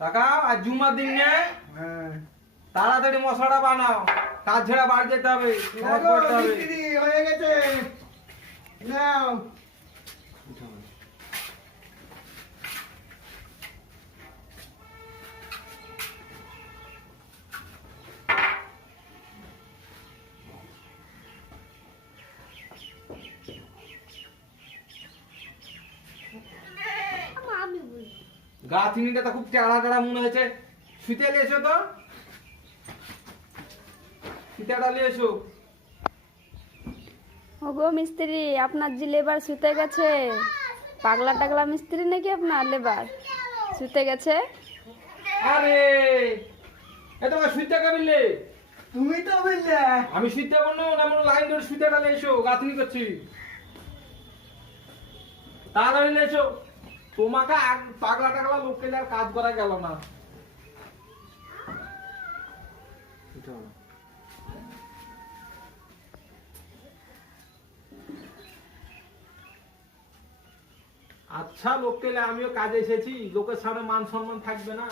টাকা আজ জুমার দিন না, হ্যাঁ তাড়াতাড়ি মশলাটা বানাও, কাজ ছেড়ে বাড়ি যেতে হবে, নামাজ দেখো, পড়তে হবে। মিস্ত্রি হয়ে গেছে নাও। গাঁথনিটা তো খুব টেড়া টেড়া মনে হয়েছে, শুতে এসো তো, ফিতাটা নিয়ে এসো। ওগো মিস্ত্রি, আপনার যে লেবার শুতে গেছে, পাগলা টাগলা মিস্ত্রি নাকি আপনার লেবার শুতে গেছে? আরে এ তোমার শুতে কাবিলে, তুমি তো বললে আমি শুতে বলবো না, মনে লাইন ধরে শুতেটা নিয়ে এসো, গাঁথনি করছি, তাড়াতাড়ি নিয়ে এসো। তোমাকে পাগলা টাগলা লোক পেলে আর কাজ করা গেল না। আচ্ছা লোক পেলে আমিও কাজে এসেছি, লোকের সামনে মান সম্মান থাকবে না।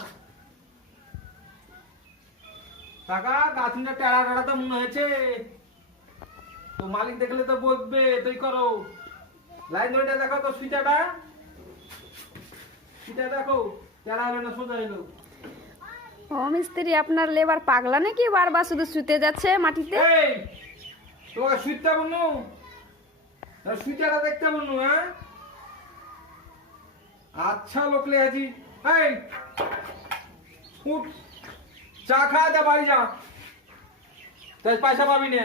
টাকা গাছটা টেড়া টেড়া তো মনে হয়েছে, তো মালিক দেখলে তো বলবে, তুই করো লাইন ধরে দেখো তো সুইটাটা, সুইটা দেখো টেড়া হলো না সোজা হলো। ও মিস্ত্রি, আপনার লেবার পাগলা নাকি বারবার শুধু শুতে যাচ্ছে মাটিতে? এই তোমাকে সুইটা বলনু, সুইটাটা দেখতে বলনু। হ্যাঁ আচ্ছা লোক লে আছি। এই উঠ, চা খাওয়া যা, বাড়ি যা, তাই পয়সা পাবি না।